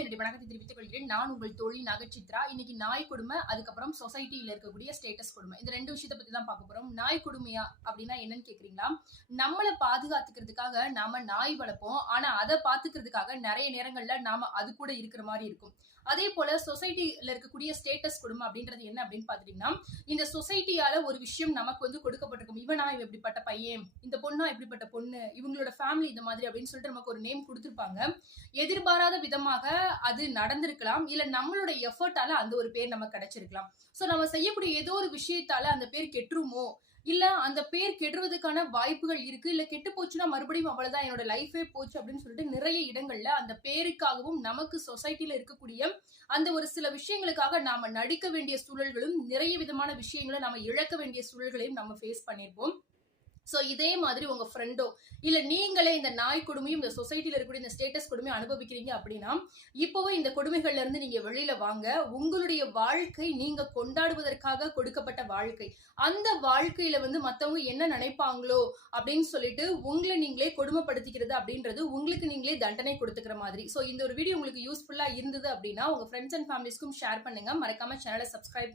என்னுடைய வணக்கத்தை தெரிவித்துக் கொள்கிறேன். நான் உங்கள் தோழி நகைச்சித்ரா. இன்னைக்கு நாய் கொடுமை, அதுக்கப்புறம் சொசைட்டில இருக்கக்கூடிய ஸ்டேட்டஸ் கொடுமை. இந்த 2 விஷயத்த பத்தி தான் பார்க்க போறோம். நாய் கொடுமையா அப்படின்னா என்னன்னு கேக்குறீங்களா? நம்மள பாதுகாத்துக்கிறதுக்காக நாம நாய் வளர்ப்போம். ஆனா அத பாத்துக்கிறதுக்காக நெறைய நேரங்கள்ல நாம அது கூட இருக்கிற மாரி இருக்கும். அதே போல சொசைட்டில இருக்கக்கூடிய ஸ்டேட்டஸ் கொடுமை அப்படின்றது என்ன அப்படின்னு பாத்துட்டீங்கன்னா, இந்த சொசைட்டியால ஒரு விஷயம் நமக்கு கொடுக்கப்பட்டிருக்கும். இவன் இப்படிப்பட்ட பையன், இந்த பொண்ணா இப்படிப்பட்ட பொண்ணு, இவங்களோட ஃபேமிலி இந்த மாதிரி அப்படின்னு சொல்லிட்டு நமக்கு ஒரு நேம் குடுத்திருப்பாங்க. எதிர்பாராத விதமாக அது நடந்திருக்கலாம். இல்ல நம்மளோட எஃபர்ட்டால அந்த ஒரு பேர் நமக்கு கிடைச்சிருக்கலாம். சோ நம்ம செய்யக்கூடிய ஏதோ ஒரு விஷயத்தால அந்த பேர் கெட்டுருமோ, இல்ல அந்த பேர் கெடுறதுக்கான வாய்ப்புகள் இருக்கு. இல்ல கெட்டு போச்சுன்னா மறுபடியும் அவ்வளவுதான் என்னோட லைஃபே போச்சு அப்படின்னு சொல்லிட்டு நிறைய இடங்கள்ல அந்த பேருக்காகவும் நமக்கு சொசைட்டில இருக்கக்கூடிய அந்த ஒரு சில விஷயங்களுக்காக நாம நடிக்க வேண்டிய சூழல்களும் நிறைய விதமான விஷயங்களை நாம இழக்க வேண்டிய சூழல்களையும் நம்ம ஃபேஸ் பண்ணிருப்போம். சோ இதே மாதிரி உங்க ஃப்ரெண்டோ இல்ல நீங்களே இந்த நாய் கொடுமையும் இந்த சொசைட்டில இருக்கக்கூடிய இந்த ஸ்டேட்டஸ் கொடுமையும் அனுபவிக்கிறீங்க அப்படின்னா இப்பவே இந்த கொடுமைகள்ல இருந்து நீங்க வெளியில வாங்க. உங்களுடைய வாழ்க்கை நீங்க கொண்டாடுவதற்காக கொடுக்கப்பட்ட வாழ்க்கை. அந்த வாழ்க்கையில மத்தவங்க என்ன நினைப்பாங்களோ அப்படின்னு சொல்லிட்டு உங்களை நீங்களே கொடுமைப்படுத்திக்கிறது அப்படின்றது உங்களுக்கு நீங்களே தண்டனை கொடுத்துக்கிற மாதிரி. சோ இந்த ஒரு வீடியோ உங்களுக்கு யூஸ்ஃபுல்லா இருந்தது அப்படின்னா உங்க ஃப்ரெண்ட்ஸ் அண்ட் ஃபேமிலிஸ்க்கும் ஷேர் பண்ணுங்க. மறக்காம சேனலை சப்ஸ்கிரைப்